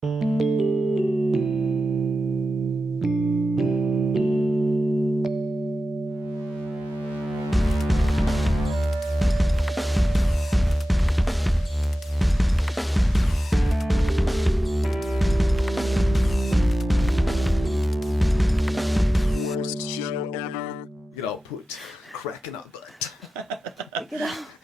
Crack in our butt.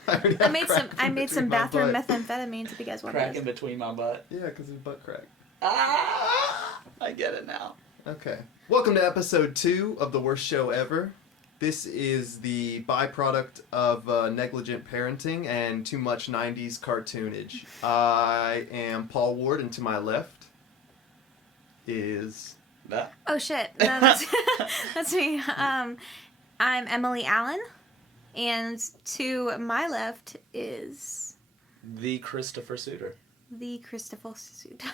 I made some bathroom methamphetamines if you guys want. Crack in between my butt. Yeah, because it's butt crack. Ah! I get it now. Okay. Welcome to episode 2 of The Worst Show Ever. This is the byproduct of negligent parenting and too much 90s cartoonage. I am Paul Ward, and to my left is... That? Oh, shit. No, that's, that's me. I'm Emily Allen, and to my left is... The Christopher Suitor. The Christopher Suitor.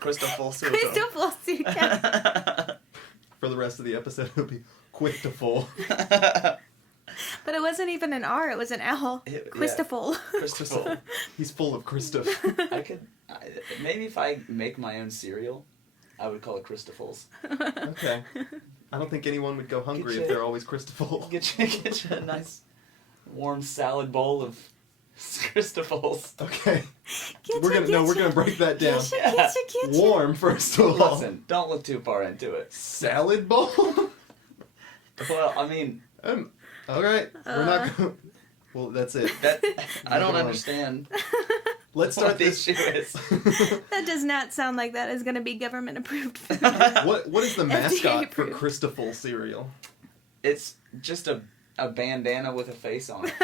Christopher Suitor. Christopher Suitor. For the rest of the episode, it'll be Quistaful. But it wasn't even an R, it was an L. Quistaful. Christopher. He's full of Christoph. Maybe if I make my own cereal, I would call it Christophals. Okay. I don't think anyone would go hungry if they're always Christophal. Get you a nice warm salad bowl of Christophals. Okay. We're gonna break that down. Get you. Warm, first of all. Listen, don't look too far into it. Salad bowl? Well, I mean... all right. We're not going... Well, that's it. I don't understand. Let's start this. The issue is. That does not sound like that is going to be government approved food. What is the mascot for Christopher cereal? It's just a bandana with a face on it.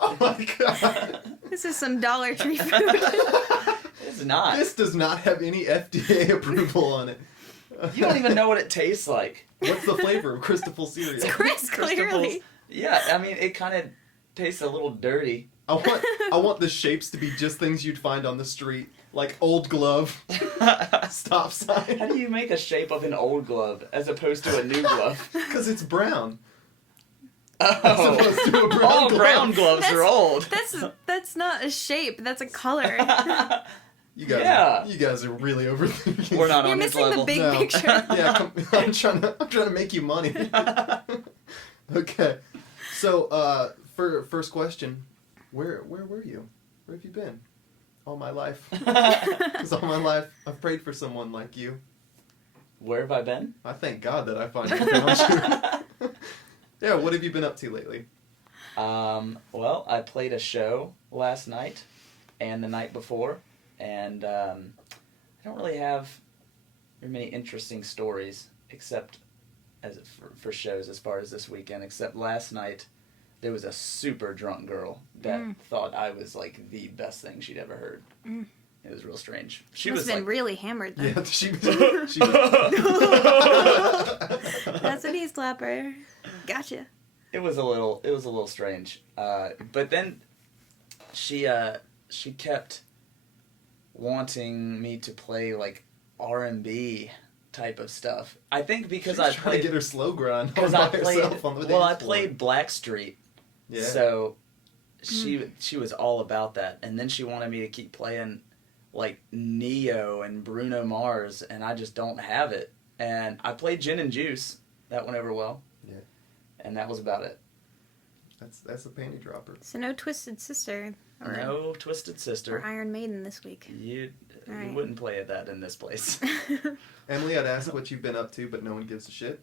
Oh my god. This is some Dollar Tree food. It's not. This does not have any FDA approval on it. You don't even know what it tastes like. What's the flavor of Christopher cereal? It's Chris, clearly. Yeah, I mean, it kind of tastes a little dirty. I want the shapes to be just things you'd find on the street, like old glove, stop sign. How do you make a shape of an old glove as opposed to a new glove? Because it's brown. Oh, As opposed to a brown all glove. brown gloves are old. That's not a shape. That's a color. You guys are really overthinking. We're not You're on this missing level. the big No. picture. Yeah, I'm trying to make you money. Okay, so for first question, where were you? Where have you been? All my life. Because all my life I've prayed for someone like you. Where have I been? I thank God that I finally found you. Yeah, what have you been up to lately? Well, I played a show last night and the night before, and I don't really have very many interesting stories except for shows as far as this weekend, except last night there was a super drunk girl that thought I was like the best thing she'd ever heard. It was real strange. She must have been really hammered then. Yeah, she was. That's a knee slapper. Gotcha. It was a little strange. But then she kept wanting me to play like R&B type of stuff. I think because I trying to get her slow grind on I herself on the dance floor. I played Blackstreet. Yeah. So she was all about that, and then she wanted me to keep playing like Neo and Bruno Mars, and I just don't have it. And I played Gin and Juice. That went over well. Yeah. And that was about it. That's a panty dropper. So no Twisted Sister. No Twisted Sister. Or Iron Maiden this week. You wouldn't play that in this place. Emily, I'd ask what you've been up to, but no one gives a shit.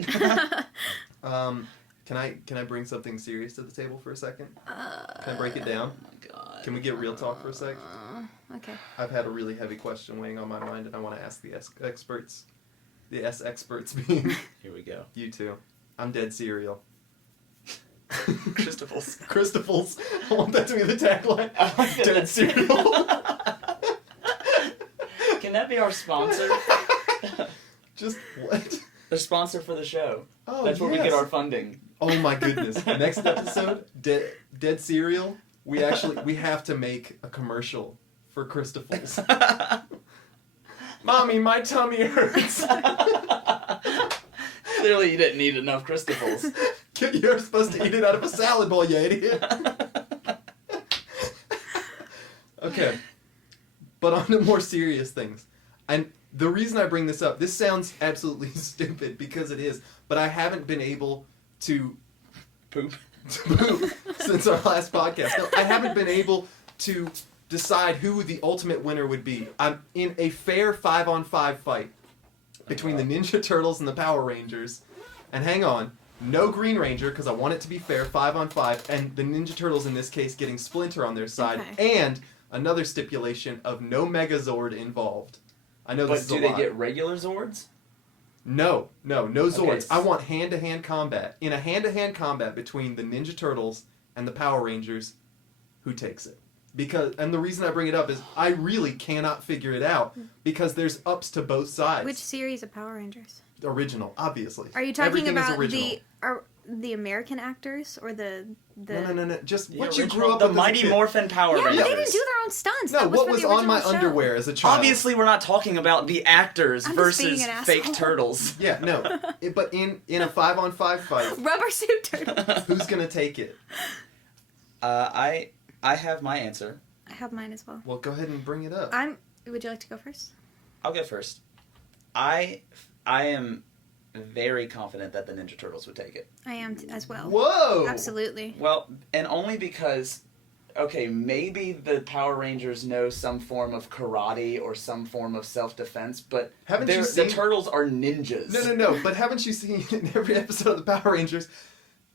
Can I bring something serious to the table for a second? Can I break it down? Oh my god. Can we get real talk for a sec? Okay. I've had a really heavy question weighing on my mind, and I want to ask the experts. The experts being Here we go. you two. I'm dead cereal. Christophals. I want that to be the tagline. Dead cereal. Can that be our sponsor? Just what? The sponsor for the show. Oh, That's where we yes. get our funding. Oh my goodness. Next episode, Dead Cereal, we have to make a commercial for Christophals. Mommy, my tummy hurts. Clearly you didn't need enough Christophals. You're supposed to eat it out of a salad bowl, you idiot. Okay. But on to more serious things. And the reason I bring this up, this sounds absolutely stupid because it is, but I haven't been able to Poop. since our last podcast. No, I haven't been able to decide who the ultimate winner would be. I'm in a fair 5-on-5 fight between the Ninja Turtles and the Power Rangers. And hang on, no Green Ranger because I want it to be fair, 5-on-5, and the Ninja Turtles in this case getting Splinter on their side, and another stipulation of no Megazord involved. I know this is a lot. But do they get regular Zords? No Zords. Okay. I want hand-to-hand combat. In a hand-to-hand combat between the Ninja Turtles and the Power Rangers, who takes it? And the reason I bring it up is I really cannot figure it out because there's ups to both sides. Which series of Power Rangers? Original, obviously. Are you talking Everything is about original. the American actors or the No. Just The what you original- grew up the with Mighty as a kid. Morphin Power Yeah, Rangers. but they didn't do their own stunts. No, That what for was the on my original show. underwear as a child? Obviously, we're not talking about the actors I'm just being versus an fake asshole. turtles. Yeah, no. But in a 5-on-5 fight, Rubber suit turtles. who's going to take it? I have my answer. I have mine as well. Well, go ahead and bring it up. Would you like to go first? I'll go first. I am very confident that the Ninja Turtles would take it. I am as well. Whoa! Absolutely. Well, and only because, okay, maybe the Power Rangers know some form of karate or some form of self-defense, but Haven't you seen... the Turtles are ninjas. No. But haven't you seen in every episode of the Power Rangers,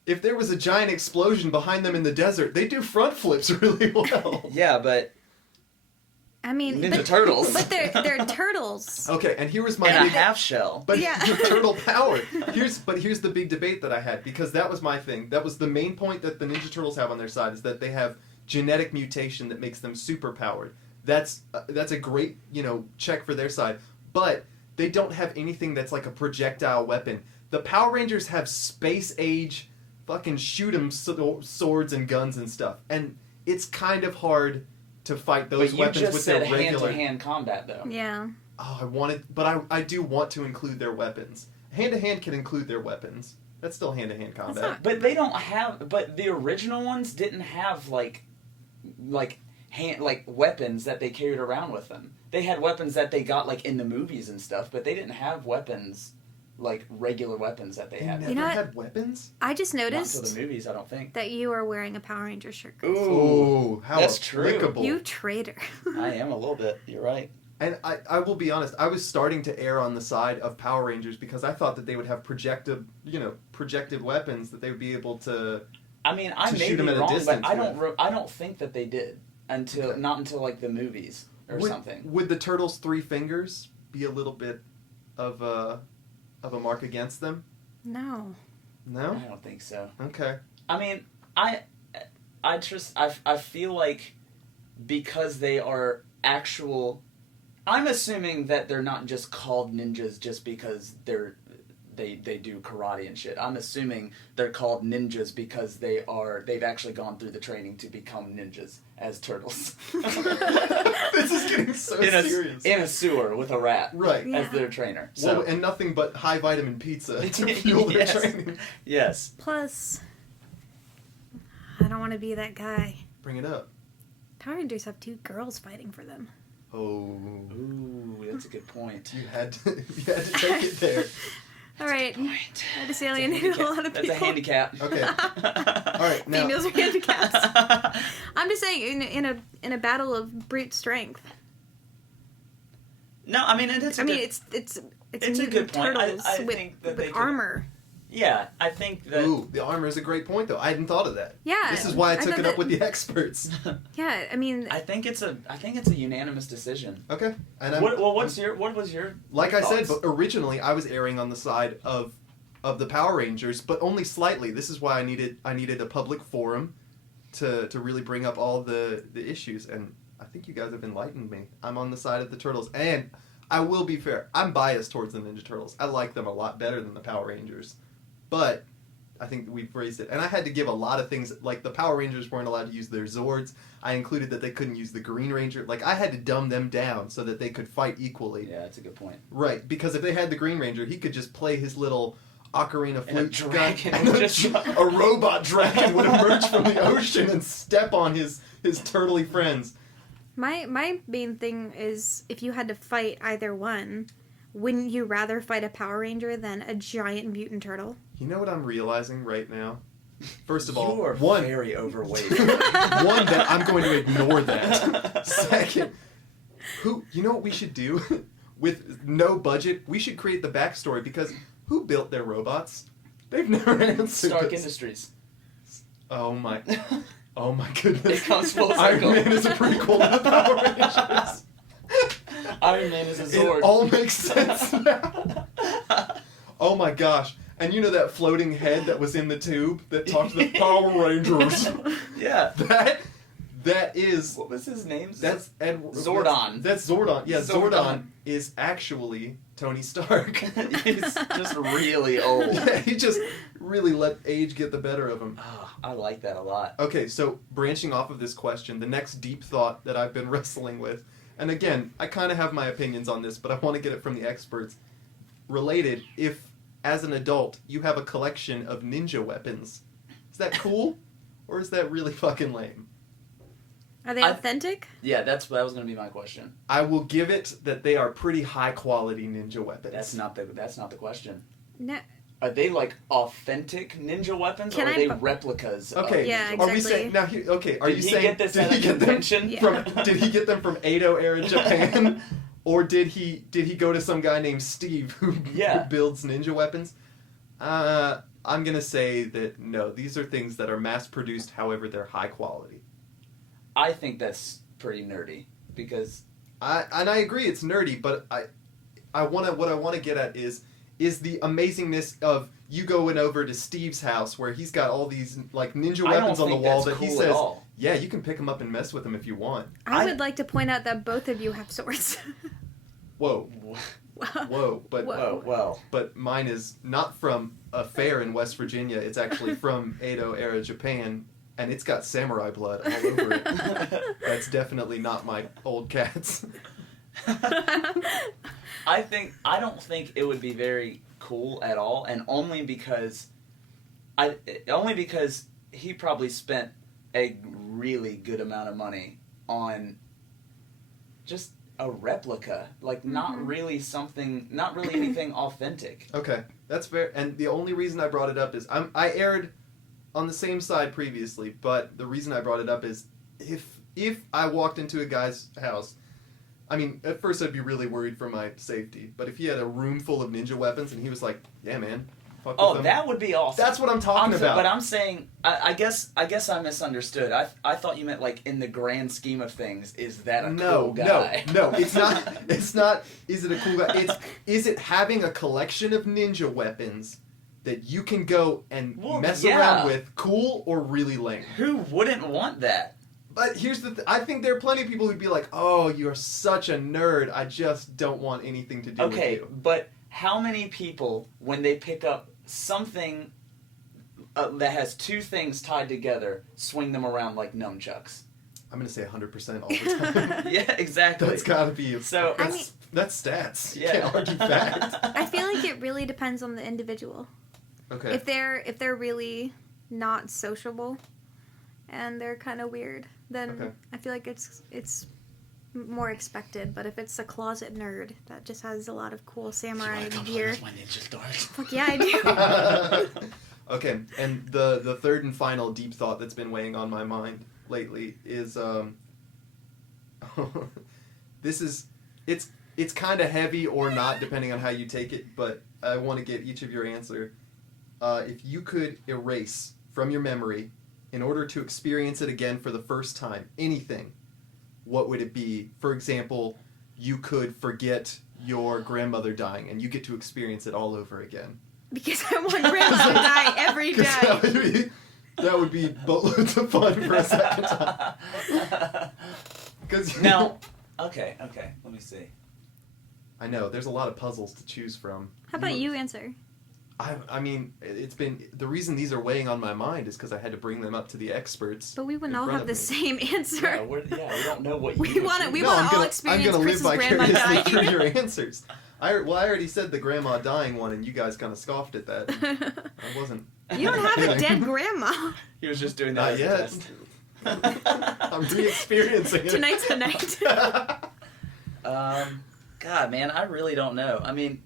if there was a giant explosion behind them in the desert, they do front flips really well. Yeah, but I mean, Ninja Turtles. But they're turtles. Okay, and here was my and a big... half shell. But Yeah. turtle power. Here's the big debate that I had, because that was my thing. That was the main point that the Ninja Turtles have on their side, is that they have genetic mutation that makes them super powered. That's a great, check for their side. But they don't have anything that's like a projectile weapon. The Power Rangers have space age, fucking shoot 'em swords and guns and stuff. And it's kind of hard to fight those but you weapons just with said their regular... hand-to-hand combat, though. Yeah. Oh, I do want to include their weapons. Hand-to-hand can include their weapons. That's still hand-to-hand combat. not- But they don't have. But the original ones didn't have like weapons that they carried around with them. They had weapons that they got like in the movies and stuff, but they didn't have weapons like regular weapons that they They had. never You know what? had weapons? I just Not until noticed the movies, I don't think. that you are wearing a Power Ranger shirt. Chris. Ooh, how that's true. applicable. You traitor. I am a little bit. You're right. And I will be honest, I was starting to err on the side of Power Rangers because I thought that they would have projected weapons that they would be able to... I mean, I To may shoot be 'em at a wrong, but distance I don't think that they did until Okay. not until like the movies or something. Would the Turtles' 3 fingers be a little bit of a mark against them? No. No? I don't think so. Okay. I mean, I feel like because they are actual. I'm assuming that they're not just called ninjas just because they do karate and shit. I'm assuming they're called ninjas because they've actually gone through the training to become ninjas as turtles. This is getting so serious. In a sewer with a rat. Right. Yeah. As their trainer. So Well, and nothing but high vitamin pizza to fuel their Yes. training. yes. Plus, I don't want to be that guy. Bring it up. Power Rangers have 2 girls fighting for them. Oh. Ooh, that's a good point. You had to take it there. All right. Point. I just alienated a lot of That's people. a handicap. Okay. All right. Now, Females are handicaps. I'm just saying, in a battle of brute strength. No, I mean it's It's a mutant good point. turtles I with, think that with they could- armor. yeah. I think that ooh, the armor is a great point, though. I hadn't thought of that. Yeah. This is why I took thought it up that- with the experts. Yeah, I mean, I think it's a unanimous decision. Okay. And What was your like I said, thoughts? but originally I was erring on the side of the Power Rangers, but only slightly. This is why I needed a public forum to really bring up all the issues, and I think you guys have enlightened me. I'm on the side of the Turtles, and I will be fair. I'm biased towards the Ninja Turtles. I like them a lot better than the Power Rangers, but I think we've raised it. And I had to give a lot of things, like the Power Rangers weren't allowed to use their Zords. I included that they couldn't use the Green Ranger. Like, I had to dumb them down so that they could fight equally. Yeah, that's a good point. Right, because if they had the Green Ranger, he could just play his little ocarina And a flute dragon gun, and would just- a robot dragon would emerge from the ocean and step on his turtly friends. My main thing is if you had to fight either one, wouldn't you rather fight a Power Ranger than a giant mutant turtle? You know what I'm realizing right now? First of all, You are one, very overweight. that I'm going to ignore that. Second, you know what we should do? With no budget, we should create the backstory because who built their robots? They've never answered Stark this. Industries. Oh my goodness. It comes full Iron circle. Man is a prequel to the Power Rangers. Iron Man is a Zord. It all makes sense now. Oh my gosh. And you know that floating head that was in the tube that talked to the Power Rangers? Yeah. That is... What was his name? That's Zordon. That's Zordon. Yeah, Zordon. Zordon is actually Tony Stark. He's just really old. Yeah, he just really let age get the better of him. Oh, I like that a lot. Okay, so branching off of this question, the next deep thought that I've been wrestling with, and again, I kind of have my opinions on this, but I want to get it from the experts. Related, if, as an adult, you have a collection of ninja weapons, is that cool? Or is that really fucking lame? Are they authentic? Yeah, that was going to be my question. I will give it that they are pretty high quality ninja weapons. That's not the question. No. Are they like authentic ninja weapons, or are they replicas? Okay. Yeah, Are we exactly. saying now? Are Did you he saying get this at a convention? Did he get them from Edo era Japan, or did he go to some guy named Steve who builds ninja weapons? I'm gonna say that no. These are things that are mass produced. However, they're high quality. I think that's pretty nerdy because I agree it's nerdy, but what I want to get at is the amazingness of you going over to Steve's house where he's got all these like ninja weapons on the wall that he says, yeah, you can pick them up and mess with them if you want. I would like to point out that both of you have swords. Whoa, but Whoa. But mine is not from a fair in West Virginia. It's actually from Edo era Japan. And it's got samurai blood all over it. That's definitely not my old cats. I don't think it would be very cool at all, and only because he probably spent a really good amount of money on just a replica, like not really anything authentic. Okay, that's fair. And the only reason I brought it up is I aired on the same side previously, but the reason I brought it up is if I walked into a guy's house, I mean, at first I'd be really worried for my safety, but if he had a room full of ninja weapons and he was like, yeah, man, fuck with them. That would be awesome. That's what I'm talking about. But I'm saying, I guess I misunderstood. I thought you meant like in the grand scheme of things, is that a cool guy? No, it's not, is it a cool guy? Is it having a collection of ninja weapons that you can go and mess around with, cool or really lame? Who wouldn't want that? But here's the I think there are plenty of people who'd be like, oh, you're such a nerd, I just don't want anything to do with you. Okay, but how many people, when they pick up something that has two things tied together, swing them around like nunchucks? I'm going to say 100% all the time. Yeah, exactly. That's got to be... That's stats. Yeah. You can't argue fact. I feel like it really depends on the individual. Okay. If they're really not sociable and they're kind of weird, then I feel like it's more expected. But if it's a closet nerd that just has a lot of cool samurai gear, fuck yeah, I do. Okay, and the third and final deep thought that's been weighing on my mind lately is it's kind of heavy or not depending on how you take it, but I want to get each of your answer. If you could erase from your memory in order to experience it again for the first time, anything, what would it be? For example, you could forget your grandmother dying and you get to experience it all over again. Because I want grandma to die every day. That would be boatloads of fun for a second time. Now, okay, let me see. I know, there's a lot of puzzles to choose from. How about you answer? I mean, it's been... The reason these are weighing on my mind is because I had to bring them up to the experts. But we wouldn't all have the same answer. Yeah, we don't know what we want to all experience Chris's grandma dying. Through your answers. I already said the grandma dying one, and you guys kind of scoffed at that. I wasn't... You don't have a dead grandma. He was just doing that as a test. I'm re-experiencing it. Tonight's the night. God, man, I really don't know. I mean...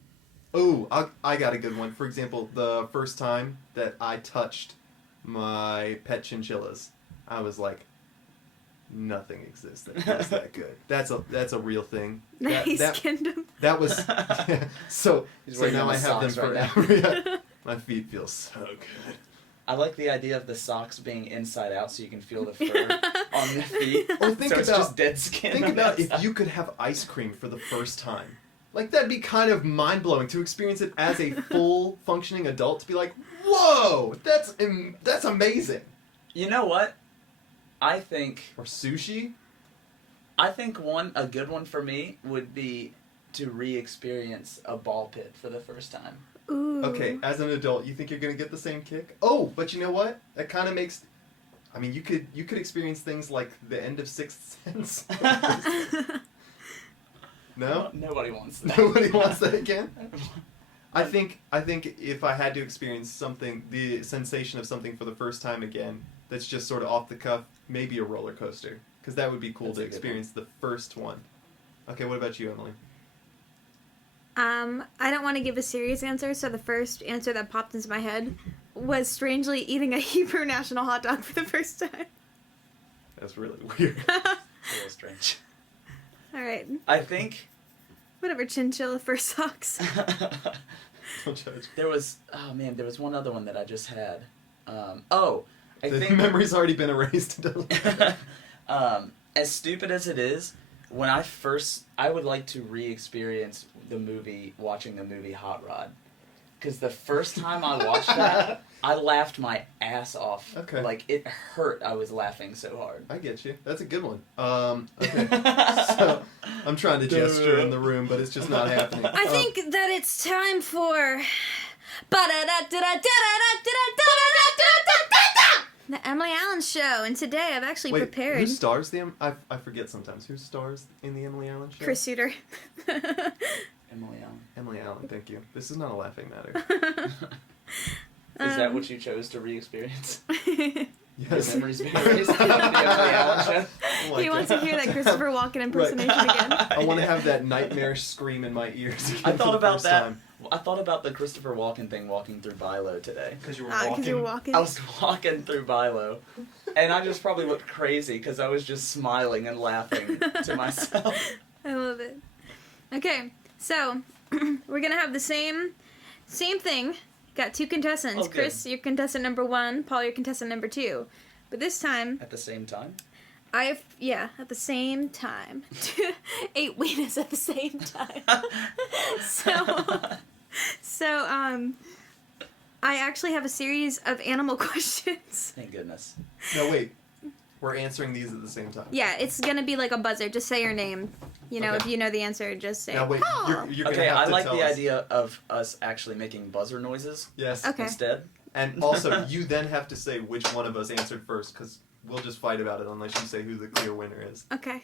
Oh, I got a good one. For example, the first time that I touched my pet chinchillas, I was like, nothing exists that feels that good. That's a real thing. Nice, Kingdom. That was... so now I have them right forever. Yeah. My feet feel so good. I like the idea of the socks being inside out so you can feel the fur on the feet. Or think so it's about just dead skin. Think on the about if outside. you could have ice cream for the first time. Like, that'd be kind of mind-blowing to experience it as a full functioning adult, to be like, whoa, that's amazing. You know what? I think Or sushi. a good one for me would be to re-experience a ball pit for the first time. Ooh. Okay, as an adult, you think you're gonna get the same kick? Oh, but you know what? That kind of makes... I mean, you could experience things like the end of Sixth Sense. No? Nobody wants that. Nobody wants that again? I think if I had to experience something, the sensation of something for the first time again, that's just sort of off the cuff, maybe a roller coaster. Because that would be cool That's to a good experience the first one. Okay, what about you, Emily? I don't want to give a serious answer, so the first answer that popped into my head was strangely eating a Hebrew national hot dog for the first time. That's really weird. A little strange. Alright. I think... Whatever, chinchilla for socks. Don't judge. there was one other one that I just had. I The think... memory's already been erased. As stupid as it is, when I would like to re-experience watching the movie Hot Rod. Because the first time I watched that, I laughed my ass off. Okay. Like, it hurt. I was laughing so hard. I get you. That's a good one. Okay. So, I'm trying to gesture in the room, but it's just not happening. I think that it's time for... The Emily Allen Show, and today I've actually Wait, prepared... who stars the... I forget sometimes. Who stars in the Emily Allen Show? Chris Suter. Emily Allen. Emily Allen, thank you. This is not a laughing matter. Is that what you chose to re-experience? Yes. Your memories being erased from the Emily Allen Show? Oh my He wants to God. hear that Christopher Walken impersonation again. I want to have that nightmarish scream in my ears again I for thought the about first that. time. I thought about the Christopher Walken thing walking through Bilo today. Because you were Because you were walking. I was walking through Bilo, and I just probably looked crazy because I was just smiling and laughing to myself. I love it. Okay, so we're gonna have the same thing. Got two contestants. Oh, good. Chris, you're contestant number 1. Paul, you're contestant number 2. But this time, At the same time? at the same time. 8 wieners at the same time. So, I actually have a series of animal questions. Thank goodness. No, wait. We're answering these at the same time. Yeah, it's gonna be like a buzzer. Just say your name. You know, Okay. if you know the answer, just say. Now, wait. Paul. You're gonna Okay, have I to like tell the us. idea of us actually making buzzer noises Yes. Okay. instead. And also, you then have to say which one of us answered first, because we'll just fight about it unless you say who the clear winner is. Okay.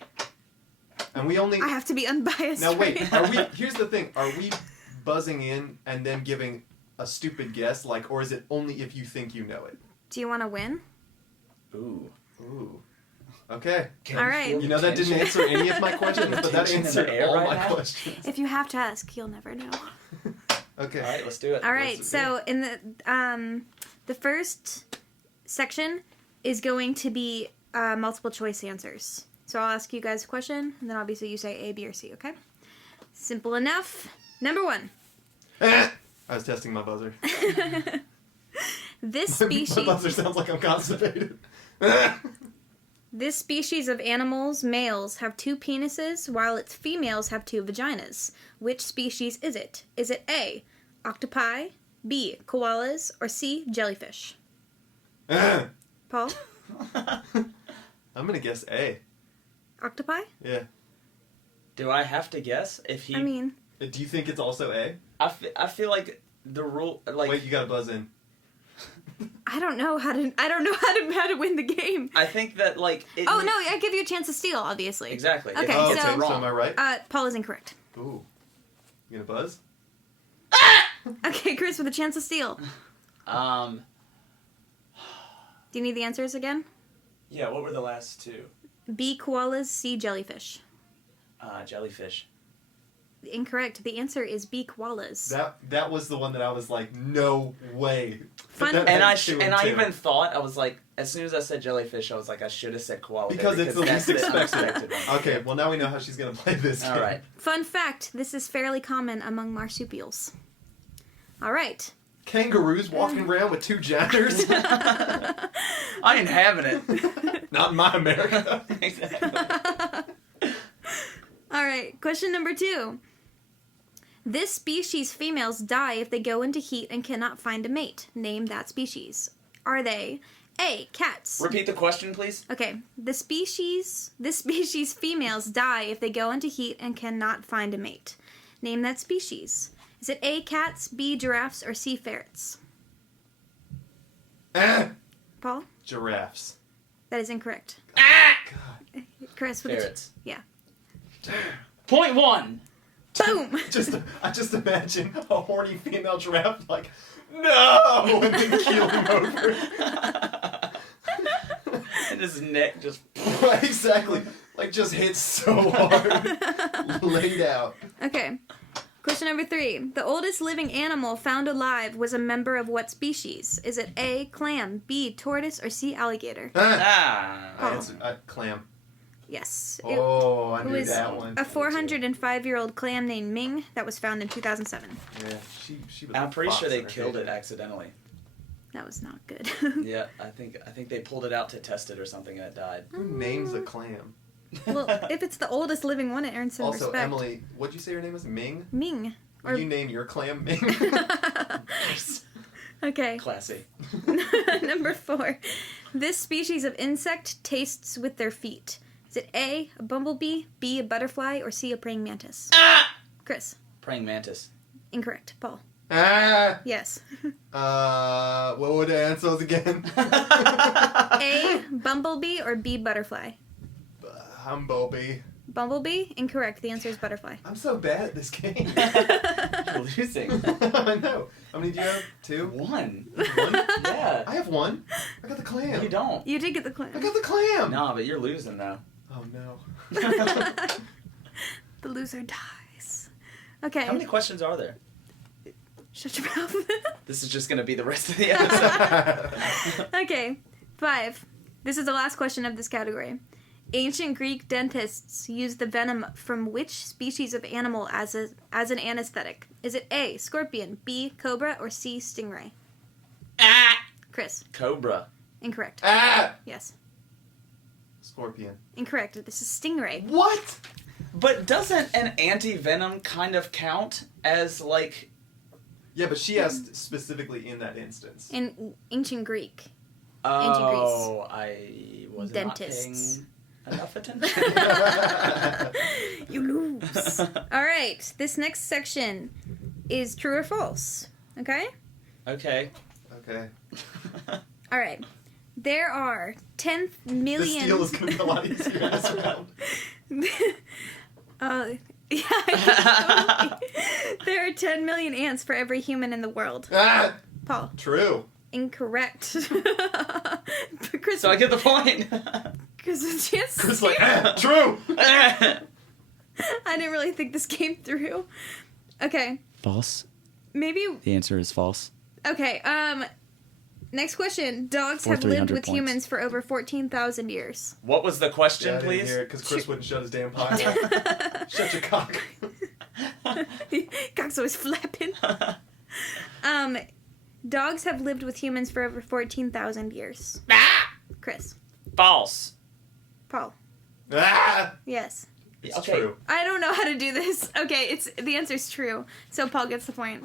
And we only... I have to be unbiased. Now, wait. right? Here's the thing. Are we buzzing in and then giving a stupid guess, or is it only if you think you know it? Do you want to win? Ooh. Ooh. Okay. Can All you right. feel You know, the that didn't tension? answer any of my questions, but that Tension in the answered air all right my now? questions. If you have to ask, you'll never know. Okay. All right, let's do it. All right. Let's So in the first section is going to be multiple choice answers. So I'll ask you guys a question, and then obviously you say A, B, or C. Okay. Simple enough. Number 1. I was testing my buzzer. This My species. buzzer sounds like I'm constipated. This species of animals, males, have 2 penises, while its females have 2 vaginas. Which species is it? Is it A, octopi, B, koalas, or C, jellyfish? Paul? I'm gonna guess A. Octopi? Yeah. Do I have to guess if he... I mean, Do you think it's also A? I feel like the rule... Like, Wait, you gotta buzz in. I don't know how to win the game. I think that, like... Oh, no, I give you a chance to steal, obviously. Exactly. Okay, If Oh, he okay, gets so- it so wrong. am I right? Paul is incorrect. Ooh. You gonna buzz? Okay, Chris, with a chance to steal. Um... Do you need the answers again? Yeah, what were the last two? B. Koalas. C. Jellyfish. Jellyfish. Incorrect. The answer is B. Koalas. That was the one that I was like, no way. Fun. And I even thought, I was like, as soon as I said jellyfish, I was like, I should have said koala. Because it's the least expected. one. Okay, well now we know how she's going to play this game. All right. Fun fact, this is fairly common among marsupials. All right. Kangaroos walking around with two janitors? I ain't having it. Not in my America. Exactly. All right, question number 2. This species' females die if they go into heat and cannot find a mate. Name that species. Are they A. Cats? Repeat the question, please. Okay. This species' females die if they go into heat and cannot find a mate. Name that species. Is it A. Cats, B. Giraffes, or C. Ferrets? Paul? Giraffes. That is incorrect. God. Chris, what did you... Ferrets. Yeah. Point 1. Boom! I just imagine a horny female giraffe like, no! And then keel him over. And his neck just... Exactly. Like, just hits so hard. Laid out. Okay. Question number 3. The oldest living animal found alive was a member of what species? Is it A. Clam, B. Tortoise, or C. Alligator? I answered, clam. Yes. Oh, I It knew was that one. a 405-year-old clam named Ming that was found in 2007. Yeah, she was I'm pretty sure they fox killed it in her accidentally. That was not good. Yeah, I think they pulled it out to test it or something and it died. Who names a clam? Well, if it's the oldest living one, it earns some Also, respect. Emily, what'd you say your name was? Ming? Ming. Or... You name your clam Ming? Nice. Okay. Classy. Number 4. This species of insect tastes with their feet. Is it A, a bumblebee, B, a butterfly, or C, a praying mantis? Chris. Praying mantis. Incorrect. Paul. Yes. What were the answers again? A, bumblebee, or B, butterfly? Humblebee. Bumblebee? Incorrect. The answer is butterfly. I'm so bad at this game. You're losing. I know. How many do you have? 2? 1. One? Yeah. I have 1. I got the clam. You don't. You did get the clam. I got the clam. Nah, but you're losing though. Oh no. The loser dies. Okay. How many questions are there? Shut your mouth. This is just going to be the rest of the episode. Okay. 5. This is the last question of this category. Ancient Greek dentists used the venom from which species of animal as an anesthetic? Is it A, scorpion, B, cobra, or C, stingray? Chris. Cobra. Incorrect. Yes. Scorpion. Incorrect. This is stingray. What? But doesn't an anti-venom kind of count as, like... Yeah, but she asked specifically in that instance. In ancient Greek. Oh, I was Dentists. not paying enough attention. You lose. All right. This next section is true or false. Okay? Okay. Okay. All right. There are 10 million... The steel is going to be a lot easier to mess around. Yeah. There are 10 million ants for every human in the world. Paul. True. Incorrect. Chris, So I get the point. Chris, chance. Chris like, true. I didn't really think this came through. Okay. False. Maybe. The answer is false. Okay. Next question. Dogs have lived with humans for over 14,000 years. What was the question, I didn't please? hear it because Chris wouldn't shut his damn pie. Shut your cock. Cock's always flapping. Dogs have lived with humans for over 14,000 years. Chris. False. Paul. Yes. It's Okay. true. I don't know how to do this. Okay, the answer's true. So Paul gets the point.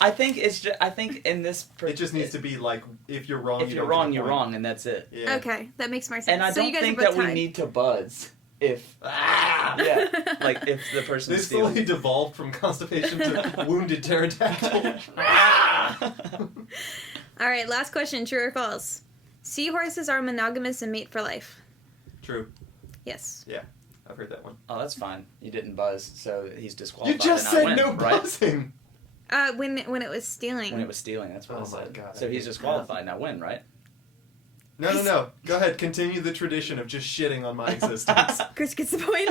I think it's just. I think in this. It just needs to be like, if you're wrong, If you you're don't wrong, get the you're point. wrong, and that's it. Yeah. Okay, that makes more sense. And I so don't you guys think are that both we tied. need to buzz if. Yeah, like if the person's This stealing. slowly devolved from constipation to wounded pterodactyl. All right, last question. True or false? Seahorses are monogamous and mate for life. True. Yes. Yeah, I've heard that one. Oh, that's fine. You didn't buzz, so he's disqualified. You just and I said win, no right? buzzing. When it was stealing. When it was stealing, that's what Oh I my said. God, So I he's hate disqualified. Now win, right? No. Go ahead. Continue the tradition of just shitting on my existence. Chris gets the point.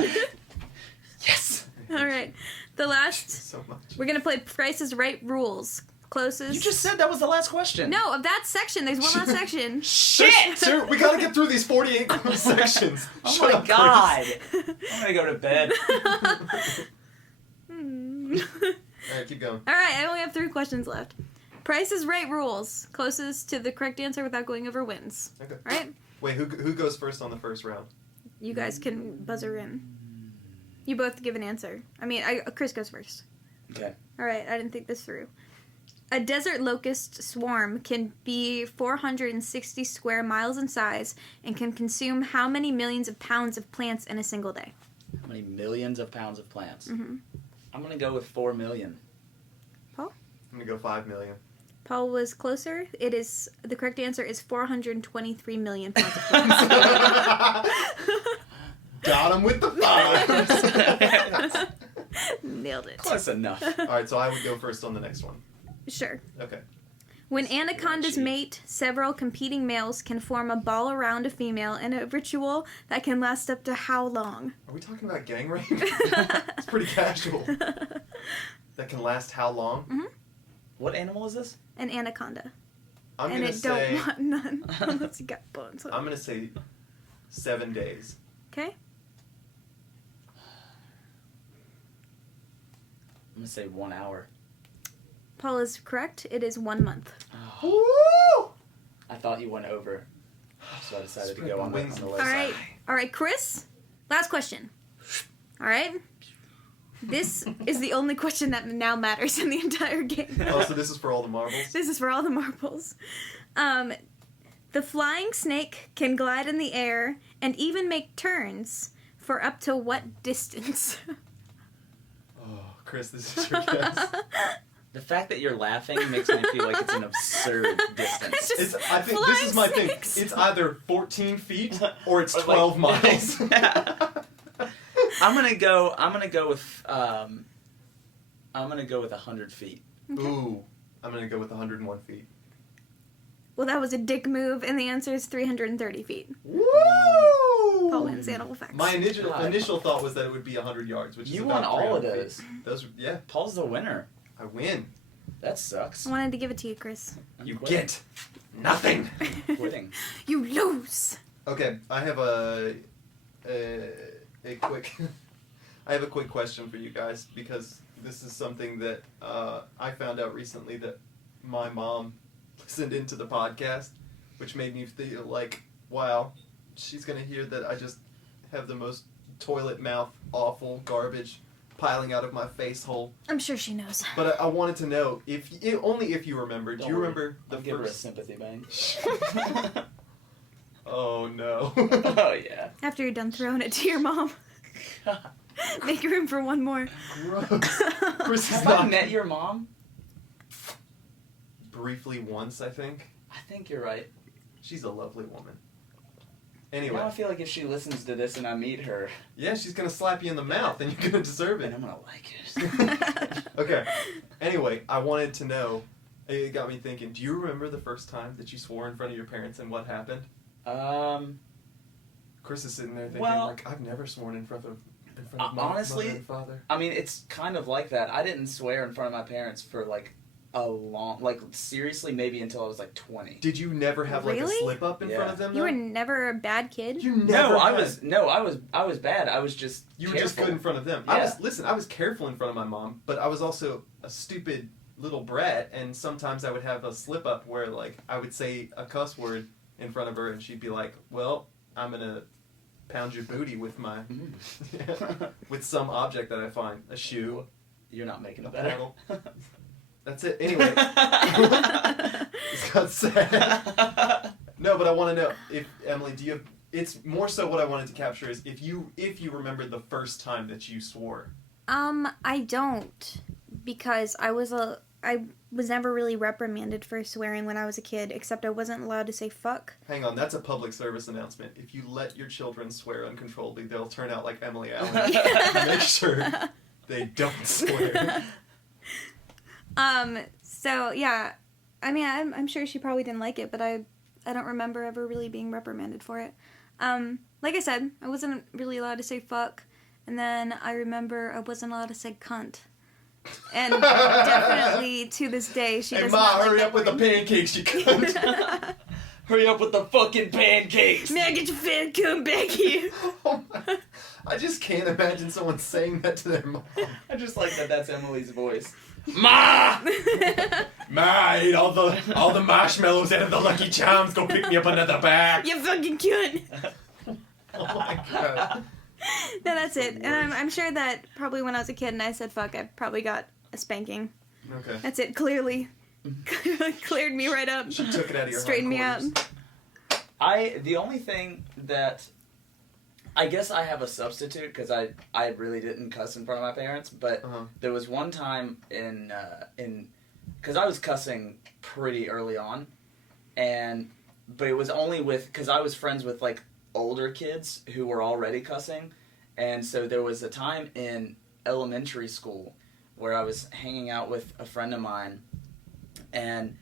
Yes. All right. The last. So much. We're going to play Price is Right rules. Closest. You just said that was the last question. No, of that section. There's one last section. Shit! Sir, we gotta get through these 48 sections. Oh Shut my up, god. I'm gonna go to bed. Alright, keep going. All right, I only have 3 questions left. Price is Right rules. Closest to the correct answer without going over wins. Okay. All right? Wait, who goes first on the first round? You guys can buzzer in. You both give an answer. I mean, Chris goes first. Okay. All right, I didn't think this through. A desert locust swarm can be 460 square miles in size and can consume how many millions of pounds of plants in a single day? How many millions of pounds of plants? Mm-hmm. I'm gonna go with 4 million. I'm gonna go 5 million. Paul was closer. The correct answer is 423 million pounds of plants. Got him with the 5. Nailed it. Close enough. Alright, so I would go first on the next one. Sure. Okay. When anacondas mate, several competing males can form a ball around a female in a ritual that can last up to how long? Are we talking about gang rape? It's pretty casual. That can last how long? Mm-hmm. What animal is this? An anaconda. I'm and gonna it say. don't want none unless you got bones. I'm gonna say 7 days. Okay. I'm gonna say 1 hour. Paul is correct. It is 1 month. Oh. Woo! I thought you went over, so I decided Spread to go my on wings the on low All side. right, Chris. Last question. All right. This is the only question that now matters in the entire game. Oh, so this is for all the marbles? This is for all the marbles. The flying snake can glide in the air and even make turns for up to what distance? Oh, Chris, this is your guess. The fact that you're laughing makes me feel like it's an absurd distance. I think this is my thing. snakes. It's either 14 feet or it's Or 12 like- miles. I'm gonna go with 100 feet. Ooh, I'm gonna go with 101 feet. Well, that was a dick move, and the answer is 330 feet. Woo! Paul wins animal facts. My initial thought was that it would be 100 yards, which is You about won all of 300 those. feet. Those, yeah, Paul's the winner. I win. That sucks. I wanted to give it to you, Chris. I'm You quitting. get nothing. Quitting. You lose. Okay, I have a quick I have a quick question for you guys because this is something that I found out recently that my mom listened into the podcast, which made me feel like, wow, she's gonna hear that I just have the most toilet mouth, awful garbage piling out of my face hole. I'm sure she knows. But I wanted to know only if you remember. Do Don't you worry. remember the I'll give her a first? sympathy bang. Oh no. Oh yeah. After you're done throwing it to your mom, make room for one more. Gross. Chris is Have I not met your mom? briefly once, I think. I think you're right. She's a lovely woman. Now I Anyway, feel like if she listens to this and I meet her, yeah, she's gonna slap you in the mouth, and you're gonna deserve then it. I'm gonna like it. Okay. Anyway, I wanted to know. It got me thinking. Do you remember the first time that you swore in front of your parents and what happened? Chris is sitting there thinking, Well, like, I've never sworn in front of my honestly, mother and father. I mean, it's kind of like that. I didn't swear in front of my parents for like a long, like seriously, maybe until I was like 20. Did you never have like a Really? slip up in front Yeah. of them? You though? were never a bad kid? You never. I had- was bad. I was just You were careful. just good in front of them. Yeah. I was careful in front of my mom, but I was also a stupid little brat, and sometimes I would have a slip up where like I would say a cuss word in front of her, and she'd be like, "Well, I'm gonna pound your booty with my with some object that I find, a shoe, You're not making a it better. paddle." That's it. Anyway, it's got sad. No, but I want to know if Emily, do you have? It's more so what I wanted to capture is if you remember the first time that you swore. I don't, because I was never really reprimanded for swearing when I was a kid, except I wasn't allowed to say fuck. Hang on, that's a public service announcement. If you let your children swear uncontrollably, they'll turn out like Emily Allen. Make sure they don't swear. So yeah, I mean, I'm sure she probably didn't like it, but I I don't remember ever really being reprimanded for it. Like I said, I wasn't really allowed to say fuck, and then I remember I wasn't allowed to say cunt. And definitely to this day, she does not like hurry that up with word. the pancakes, you cunt. Hurry up with the fucking pancakes! Man, get your fan come back here. Oh my. I just can't imagine someone saying that to their mom. I just like that that's Emily's voice. Ma! Ma, I ate all the marshmallows out of the Lucky Charms. Go pick me up another bag. You fucking cunt. Oh my god. No, that's it. And I'm sure that probably when I was a kid and I said fuck, I probably got a spanking. Okay. That's it. Clearly. Cleared me right up. She took it out of your Straightened me out. The only thing that I guess I have a substitute because I really didn't cuss in front of my parents, but there was one time in because I was cussing pretty early on, but it was only because I was friends with like older kids who were already cussing, and so there was a time in elementary school where I was hanging out with a friend of mine, and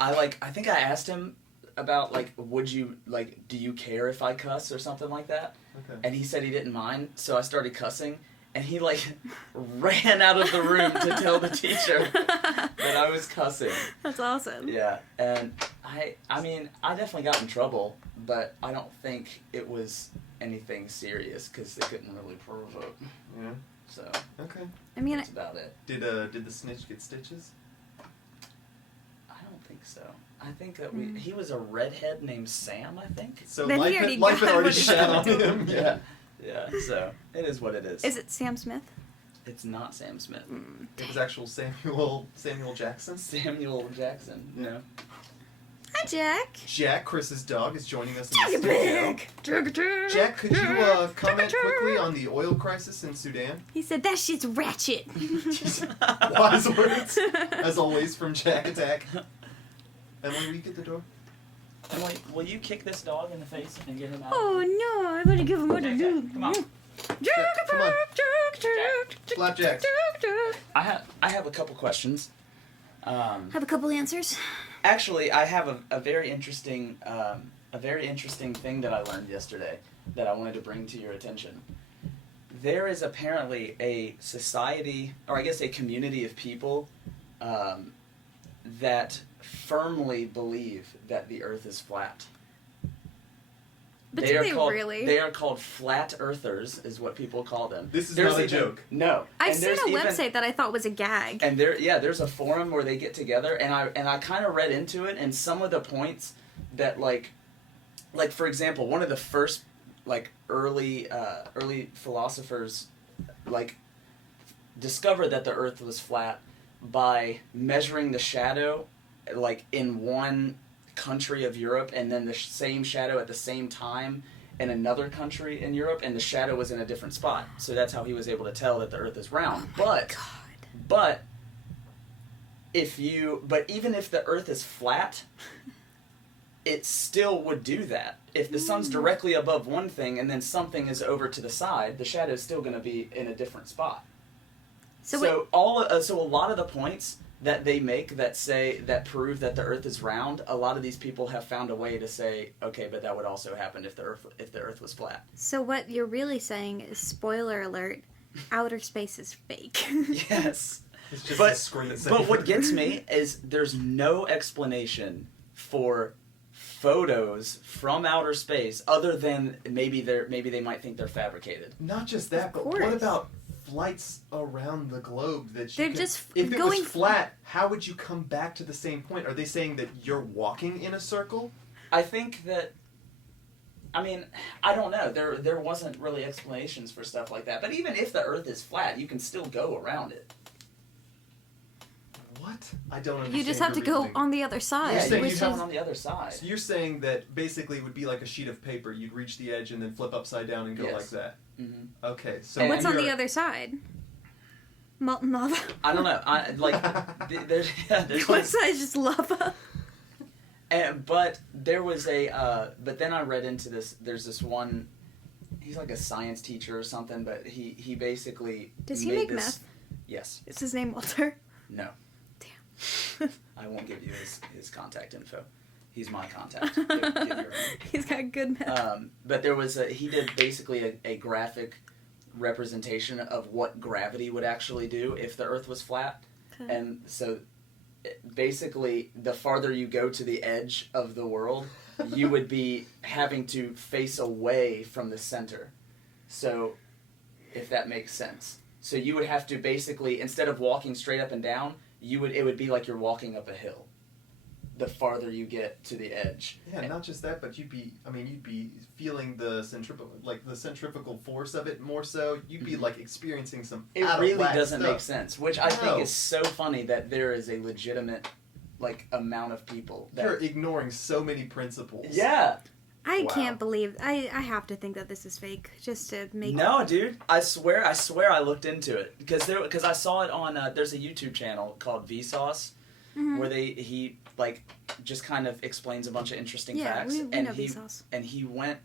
I think I asked him about like, do you care if I cuss or something like that? Okay. And he said he didn't mind, so I started cussing, and he like ran out of the room to tell the teacher that I was cussing. That's awesome. Yeah, and I mean, I definitely got in trouble, but I don't think it was anything serious because they couldn't really prove it. Yeah. So. Okay. I mean, that's about it. Did the snitch get stitches? I don't think so. I think that he was a redhead named Sam, I think. So then life had already shat on him. Yeah. Yeah, so it is what it is. Is it Sam Smith? It's not Sam Smith. It was actual Samuel Jackson. Samuel Jackson, no. Hi, Jack. Jack, Chris's dog, is joining us in Jack the studio. back. Jack, could you comment quickly on the oil crisis in Sudan? He said, that shit's ratchet. Wise words, as always, from Jack Attack. Emily, will you get the door? Emily, will you kick this dog in the face and get him out? Oh, no. I'm going to give him what to do. Come on. Come on. Flapjacks. I have a couple questions. Have a couple answers. Actually, I have a very interesting thing that I learned yesterday that I wanted to bring to your attention. There is apparently a society, or I guess a community of people, that firmly believe that the Earth is flat. But They do are they called, really? They are called flat earthers, is what people call them. This is not a joke. No. I've And seen there's a even- website that I thought was a gag. And there's a forum where they get together, and I kind of read into it, and some of the points that like for example, one of the first like early philosophers like discovered that the Earth was flat by measuring the shadow like in one country of Europe, and then the same shadow at the same time in another country in Europe, and the shadow was in a different spot. So that's how he was able to tell that the Earth is round. But even if the Earth is flat, it still would do that. If the sun's directly above one thing and then something is over to the side, the shadow is still going to be in a different spot. So a lot of the points that they make that prove that the Earth is round, a lot of these people have found a way to say, okay, but that would also happen if the Earth was flat. So what you're really saying is, spoiler alert, outer space is fake. Yes. It's just a screen But what gets me is there's no explanation for photos from outer space other than maybe they might think they're fabricated. Not just that, but what about flights around the globe that you if it was flat, how would you come back to the same point? Are they saying that you're walking in a circle? I think that, I mean, I don't know. There wasn't really explanations for stuff like that. But even if the Earth is flat, you can still go around it. What? I don't understand. You just have to go on the other side. Yeah, you have on the other side. So you're saying that basically it would be like a sheet of paper. You'd reach the edge and then flip upside down and go like that. Mm-hmm. Okay, so what's on the other side? Molten lava. I don't know. There's One side's just lava. But there was but then I read into this. There's this one. He's like a science teacher or something, but he basically does he make meth? Yes. Is his name Walter? No. Damn. I won't give you his contact info. He's my contact. Give your He's got good math. But he did basically a graphic representation of what gravity would actually do if the Earth was flat. Okay. And so basically, the farther you go to the edge of the world, you would be having to face away from the center. So, if that makes sense. So you would have to basically, instead of walking straight up and down, it would be like you're walking up a hill. The farther you get to the edge. Yeah, and not just that, but you'd be feeling the centrifugal force of it more so. You'd be like experiencing some. It really doesn't stuff. make sense, which I think is so funny that there is a legitimate amount of people that you're ignoring so many principles. Yeah. I can't believe I have to think that this is fake just to make. No, dude, I swear I looked into it because I saw it on there's a YouTube channel called Vsauce where he just kind of explains a bunch of interesting facts. We know Vsauce. And he went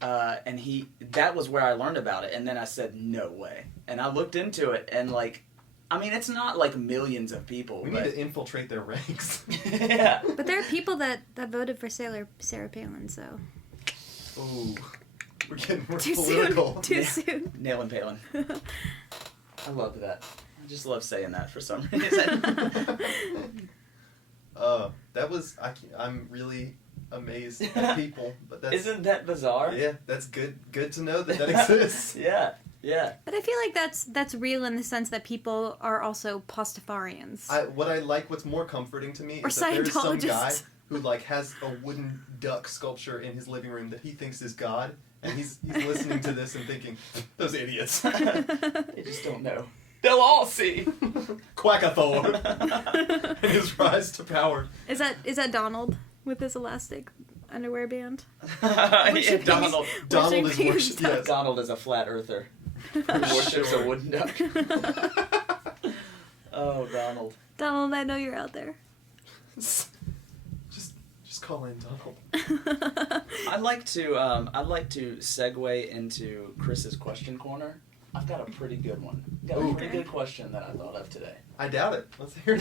that was where I learned about it, and then I said no way, and I looked into it, and it's not like millions of people. We need to infiltrate their ranks. Yeah. But there are people that voted for Sarah Palin, so. Ooh. We're getting more Too political. Too soon. Nailing Palin. I love that. I just love saying that for some reason. I'm really amazed at people, but Isn't that bizarre? Yeah, that's good to know that exists. Yeah. Yeah. But I feel like that's real in the sense that people are also Pastafarians. What's more comforting to me or is that there's some guy Scientologists. who has a wooden duck sculpture in his living room that he thinks is God, and he's listening to this and thinking, those idiots. They just don't know. They'll all see. Quackathor and his rise to power. Is that Donald with his elastic underwear band? Yeah, Donald is worship. Yes. Donald is a flat earther. He worships a wooden duck. Oh, Donald. Donald, I know you're out there. Just call in Donald. I'd like to segue into Chris's question corner. I've got a pretty good one. Got a pretty good question that I thought of today. I doubt it. Let's hear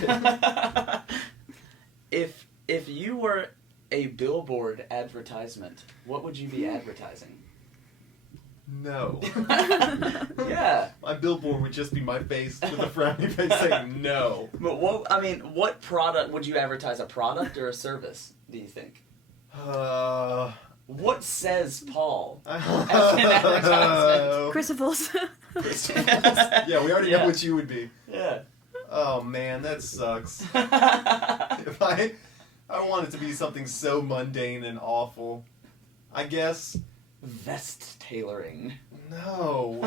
it. If you were a billboard advertisement, what would you be advertising? No. Yeah. My billboard would just be my face with a frowny face saying no. But what product would you advertise? A product or a service, do you think? What says Paul as an advertisement? Crucibles. Yeah, we already know what you would be. Yeah. Oh man, that sucks. If I want it to be something so mundane and awful, I guess. Vest tailoring. No.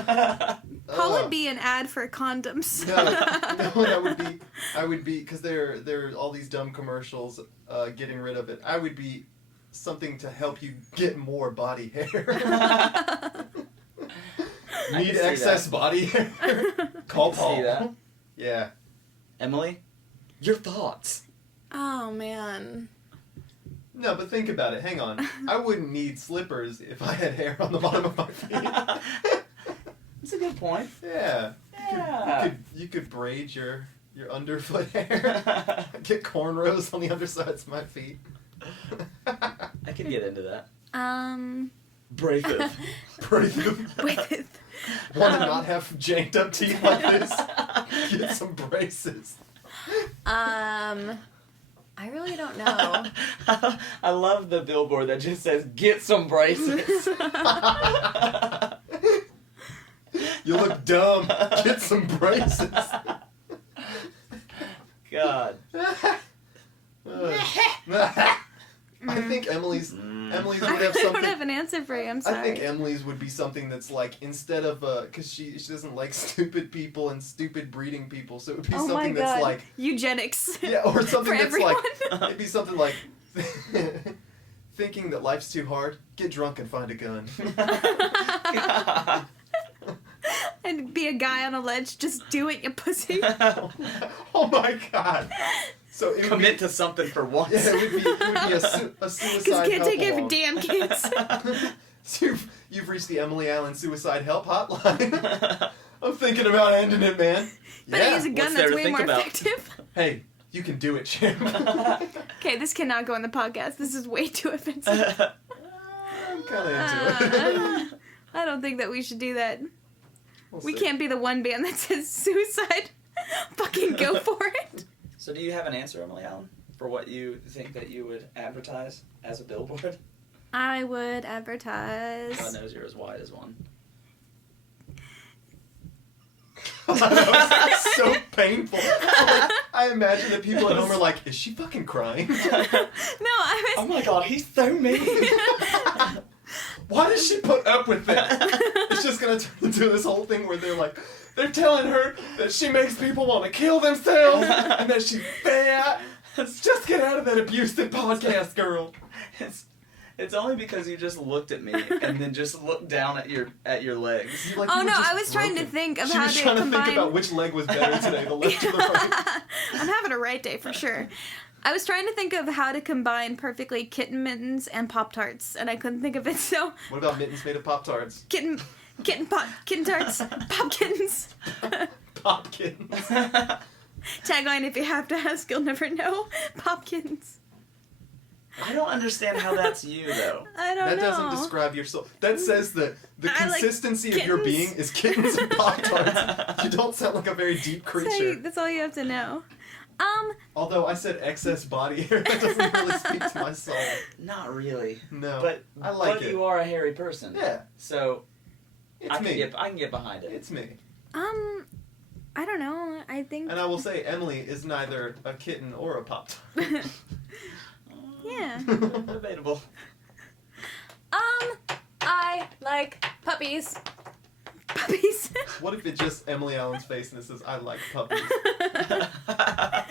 Paul would be an ad for condoms. No, I would be, because there are all these dumb commercials getting rid of it. I would be something to help you get more body hair. Need excess body hair? Call Paul. See that? Yeah. Emily, your thoughts? Oh, man. No, but think about it. Hang on. I wouldn't need slippers if I had hair on the bottom of my feet. That's a good point. Yeah. Yeah. You could braid your underfoot hair. Get cornrows on the undersides of my feet. I could get into that. Braces. With Want to not have janked up teeth like this? Get some braces. I really don't know. I love the billboard that just says, "Get some braces." You look dumb. Get some braces. God. I think Emily's would have I something. don't have an answer for you. I'm sorry. I think Emily's would be something that's instead of because she doesn't like stupid people and stupid breeding people, so it would be something that's like eugenics. Yeah, or something for that's everyone. it'd be something like thinking that life's too hard, get drunk and find a gun. And be a guy on a ledge, just do it, you pussy. Oh my god. So it would Commit to something for once. Yeah, it would be a suicide Because can't take help it for along. damn kids. So you've reached the Emily Allen Suicide Help Hotline. I'm thinking about ending it, man. But I use a gun What's there that's to way think more about? effective. Hey, You can do it, champ. Okay, this cannot go on the podcast. This is way too offensive. I'm kind of into it. I don't think that we should do that. We see. can't be the one band that says suicide. Fucking go for it. So do you have an answer, Emily Allen, for what you think that you would advertise as a billboard? I would advertise. God knows you're as wide as one. That was so painful. I imagine that people at home are like, is she fucking crying? No, I Oh was. my god, he's so mean. Why does she put up with that? It's just gonna turn into this whole thing where they're telling her that she makes people want to kill themselves and that she's fat. Just get out of that abusive podcast, girl. It's only because you just looked at me and then just looked down at your legs. Like, Oh you were no, just I was trying to broken. think of She how was to trying to combine. think about which leg was better today, the left or the right. I'm having a right day for sure. I was trying to think of how to combine perfectly kitten mittens and Pop-Tarts, and I couldn't think of it, so... What about mittens made of Pop-Tarts? Kitten tarts, pop kittens. Pop kittens. Tagline, if you have to ask, you'll never know. Pop kittens. I don't understand how that's you, though. I don't That know. doesn't describe your soul. That says that the I like consistency of your kittens. being is kittens and Pop-Tarts. You don't sound like a very deep creature. That's all you have to know. Although I said excess body hair, that doesn't really speak to my soul. Not really. No, But I like but it. you are a hairy person. Yeah, So it's I can me. get behind it. It's me. I don't know. I think... And I will say, Emily is neither a kitten or a Pop-Tart. Yeah. Debatable. I like puppies. Puppies. What if it's just Emily Allen's face and it says, I like puppies? I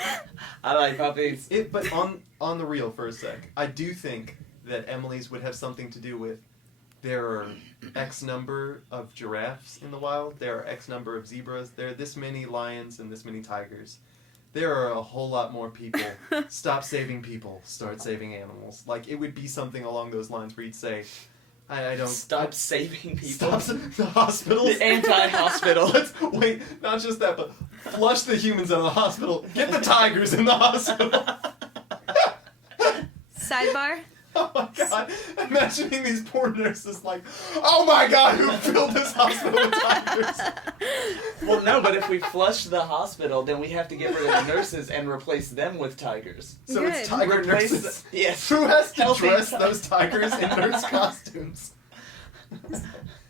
like puppies. But on the real for a sec, I do think that Emily's would have something to do with there are X number of giraffes in the wild, there are X number of zebras, there are this many lions and this many tigers. There are a whole lot more people. Stop saving people, start saving animals. Like, it would be something along those lines where you'd say, I don't... Stop saving people. Stop the hospitals. The anti-hospital. Wait, not just that, but flush the humans out of the hospital. Get the tigers in the hospital. Sidebar. Oh my god. Imagining these poor nurses like, oh my god, who filled this hospital with tigers? Well, no, but if we flush the hospital, then we have to get rid of the nurses and replace them with tigers. So it's Good. tiger Replace nurses. yes. Who has to Healthy dress tigers. those tigers in nurse costumes?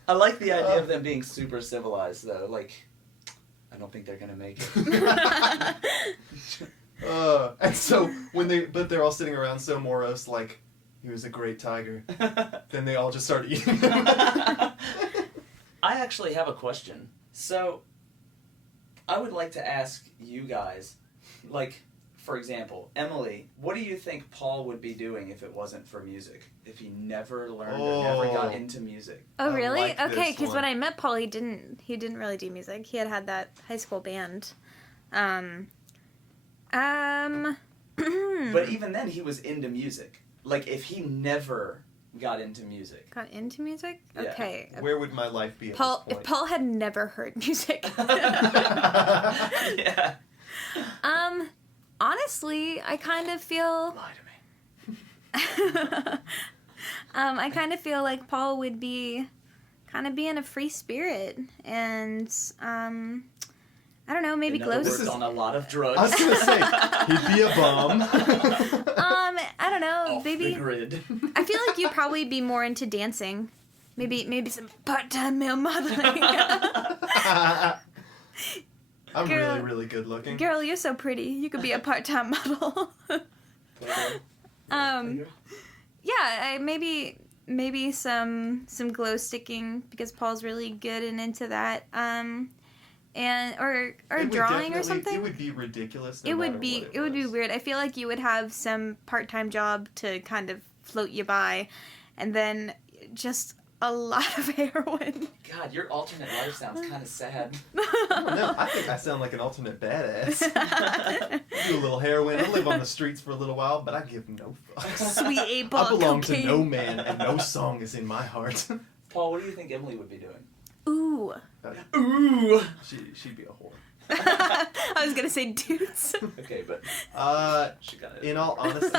I like the idea of them being super civilized, though. Like, I don't think they're gonna make it. And so but they're all sitting around so morose, like, he was a great tiger. Then they all just start eating him. I actually have a question. So, I would like to ask you guys, like, for example, Emily, what do you think Paul would be doing if it wasn't for music? If he never learned or never got into music? Oh, I really? like this Okay, because one. when I met Paul, he didn't really do music. He had that high school band. But even then, he was into music. Like, if he never got into music. Got into music? Yeah. Okay. Where would my life be at Paul, this if point? Paul had never heard music. Yeah. Honestly, I kind of feel... Lie to me. I kind of feel like Paul would be kind of being a free spirit and I don't know, maybe In glow other words, on a lot of drugs. I was gonna say, he'd be a bum. I don't know, Off maybe the grid. I feel like you'd probably be more into dancing. Maybe some part-time male modeling. I'm Girl. really, really good looking. Girl, you're so pretty. You could be a part-time model. Yeah, maybe some glow sticking because Paul's really good and into that. And or It would drawing or definitely- something. It would be ridiculous. No It matter would be what it would be was. weird. I feel like you would have some part-time job to kind of float you by, and then just a lot of heroin. God, your alternate life sounds kind of sad. I don't know. I think I sound like an ultimate badass. Do a little heroin. I live on the streets for a little while, but I give no fucks. Sweet 8-ball I belong cocaine. to no man, and no song is in my heart. Paul, what do you think Emily would be doing? Ooh. Ooh. She'd be a whore. I was gonna say dudes. Okay, but she got it. In all honesty,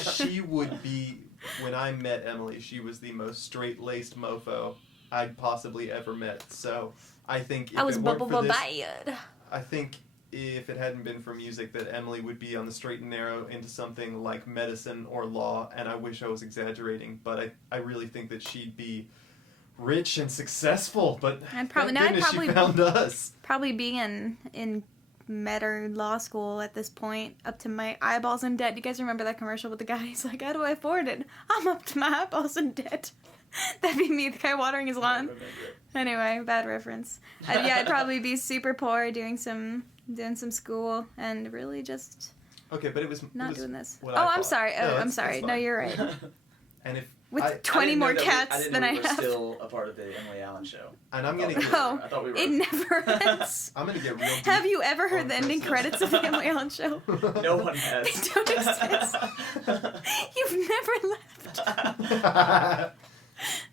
she would be. When I met Emily, she was the most straight-laced mofo I'd possibly ever met. So I think if I was it weren't for this, bad. I think if it hadn't been for music, that Emily would be on the straight and narrow into something like medicine or law. And I wish I was exaggerating, but I really think that she'd be rich and successful. But I'd she found us. Probably be in med or law school at this point, up to my eyeballs in debt. Do you guys remember that commercial with the guy? He's like, how do I afford it? I'm up to my eyeballs in debt. That'd be me, the guy watering his lawn. Anyway, bad reference. Yeah, I'd probably be super poor, doing some school, and really just okay, but it was doing this. I'm sorry. I'm sorry. No, you're right. And if with 20 more cats than I have. Still a part of the Emily Allen show. And I'm gonna. I thought we were. It never ends. I'm gonna get real deep. Have you ever heard the ending credits of the Emily Allen show? No one has. They don't exist. You've never left.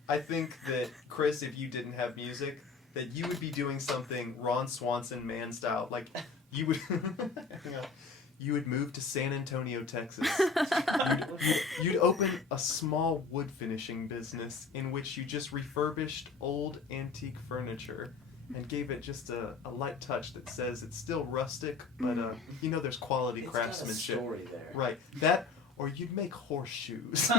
I think that, Chris, if you didn't have music, that you would be doing something Ron Swanson man style. Like, you would... You would move to San Antonio, Texas. You'd open a small wood finishing business in which you just refurbished old antique furniture and gave it just a light touch that says it's still rustic, but there's quality craftsmanship. Got a story there. Right. That, or you'd make horseshoes.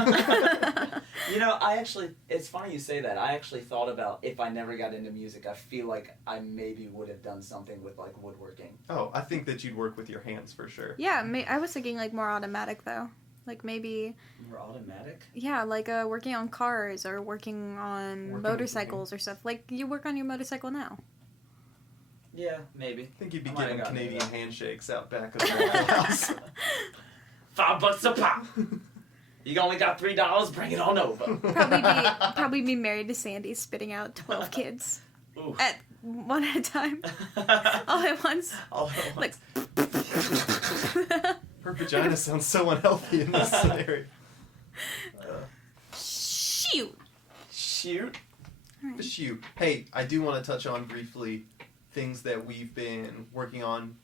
It's funny you say that. I actually thought about if I never got into music, I feel like I maybe would have done something with like woodworking. Oh, I think that you'd work with your hands for sure. Yeah, I was thinking like more automatic though. Like maybe... More automatic? Yeah, like working on cars or working on motorcycles or stuff. Like you work on your motorcycle now. Yeah, maybe. I think you'd be giving Canadian handshakes out back of the Waffle House. $5 a pop. You only got $3. Bring it on over. Probably be married to Sandy, spitting out 12 kids. Ooh. At one at a time, all at once. All at once. Like. Her vagina sounds so unhealthy in this scenario. Shoot. Right. Shoot. Hey, I do want to touch on briefly things that we've been working on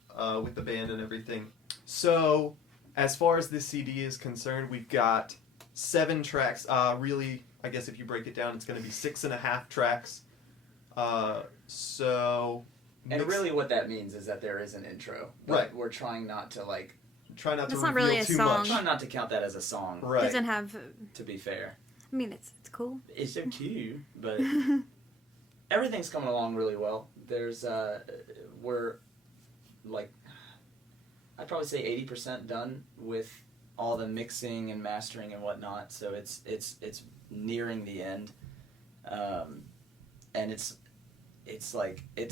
with the band and everything. So, as far as this CD is concerned, we've got 7 tracks. Really, I guess if you break it down, it's going to be 6.5 tracks. And really what that means is that there is an intro. Right. We're trying not to Try not to not reveal really a too song. much. Try not to count that as a song. Right. Doesn't have. To be fair. I mean, it's cool. It's so cute, but everything's coming along really well. There's we're like, I'd probably say 80% done with all the mixing and mastering and whatnot. So it's nearing the end, and it's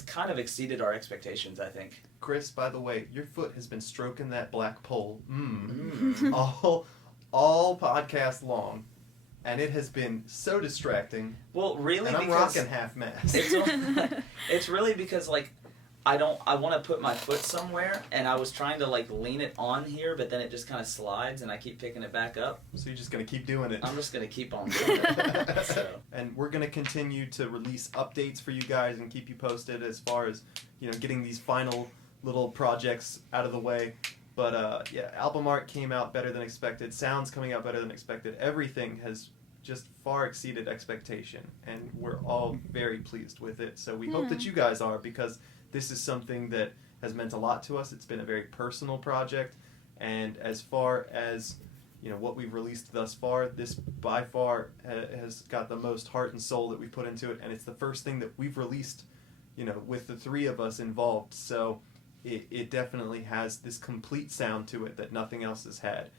kind of exceeded our expectations, I think. Chris, by the way, your foot has been stroking that black pole all podcast long, and it has been so distracting. Well, really, and I'm because rocking half mast. It's really because I want to put my foot somewhere, and I was trying to lean it on here, but then it just kind of slides, and I keep picking it back up. So you're just gonna keep doing it. I'm just gonna keep on doing it. So. And we're gonna continue to release updates for you guys and keep you posted as far as getting these final little projects out of the way. But album art came out better than expected. Sound's coming out better than expected. Everything has just far exceeded expectation, and we're all very pleased with it. So we hope that you guys are, because this is something that has meant a lot to us. It's been a very personal project, and as far as what we've released thus far, this by far has got the most heart and soul that we've put into it, and it's the first thing that we've released, with the 3 of us involved. So it definitely has this complete sound to it that nothing else has had.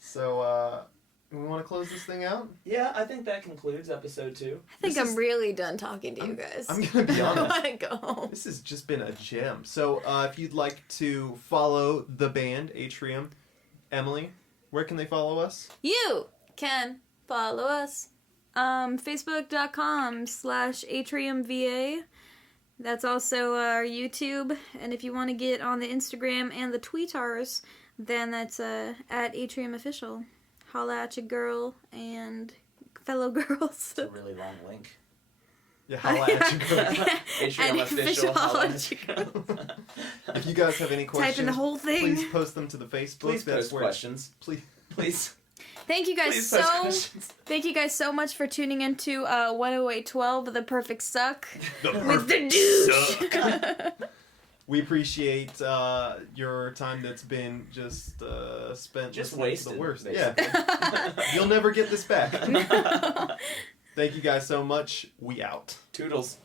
So, we want to close this thing out? Yeah, I think that concludes episode 2. I think I'm really done talking to you guys. I'm going to be honest. I want to go home. This has just been a gem. So, if you'd like to follow the band, Atrium, Emily, where can they follow us? You can follow us. Facebook.com/AtriumVA. That's also our YouTube. And if you want to get on the Instagram and the Tweetars, then that's at Atrium Official. Holla at your girl and fellow girls. It's a really long link. Yeah, holla at your girl. Patreon official. holla Holla at your girl. If you guys have any questions, Type in the whole thing. please post them to the Facebook. Please That's post where questions. Please. Please. Thank you guys Please post so questions. thank you guys so much for tuning into 10812 The Perfect Suck The with the perfect douche. We appreciate your time that's been just spent Just listening to wasted, the worst. basically. Yeah. You'll never get this back. No. Thank you guys so much. We out. Toodles.